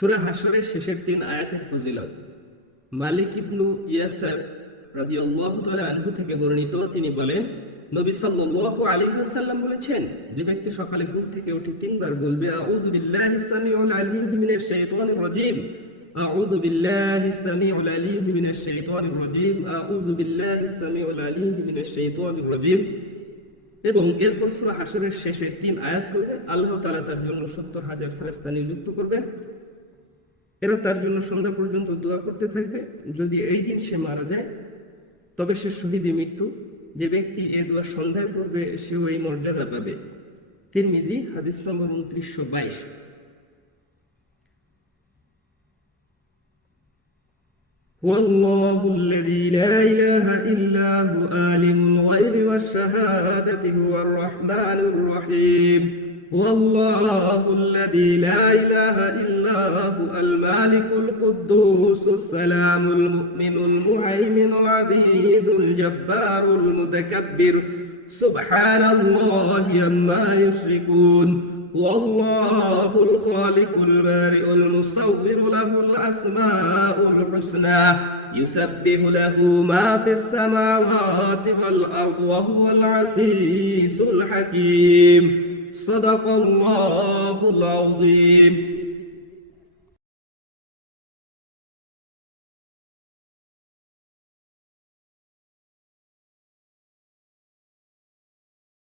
সুরা হাসরের শেষের তিন আয়াতের ফজিলত। মালিক ইবনু ইয়াসার রাদিয়াল্লাহু তাআলা আনহু থেকে বর্ণিত, তিনি বলেন, নবী সাল্লাল্লাহু আলাইহি ওয়াসাল্লাম বলেছেন, যে ব্যক্তি সকালে ঘুম থেকে উঠে তিনবার বলবে, আউযু বিল্লাহিস সামিউল আলিম মিনাশ শাইতানির রাজিম। আউযু বিল্লাহিস সামিউল আলিম মিনাশ শাইতানির রাজিম। আউযু বিল্লাহিস সামিউল আলিম মিনাশ শাইতানির রাজিম। এবং এরপর সূরা হাসরের শেষে তিন আয়াত করবে আল্লাহ তাআলা তার জন্য সত্তর হাজার ফেরেশতা নিযুক্ত করবেন। এরা তার জন্য সন্ধ্যা পর্যন্ত দোয়া করতে থাকবে যদি এই দিন সে মারা যায় তবে সে শহীদী মৃত্যু যে ব্যক্তি এ দোয়া সন্ধ্যায় করবে সেও এই মর্যাদা পাবে তিরমিজি হাদিস নম্বর উনত্রিশশো বাইশ هو الله الذي لا إله إلا هو عالم الغيب والشهادة هو الرحمن الرحيم هو الله الذي لا إله إلا هو المالك القدوس السلام المؤمن المهيمن العزيز الجبار المتكبر. سبحان الله عما يشركون. والله الخالق البارئ المصور له الأسماء الحسنى. يسبح له ما في السماوات والأرض وهو العزيز الحكيم. صدق الله العظيم.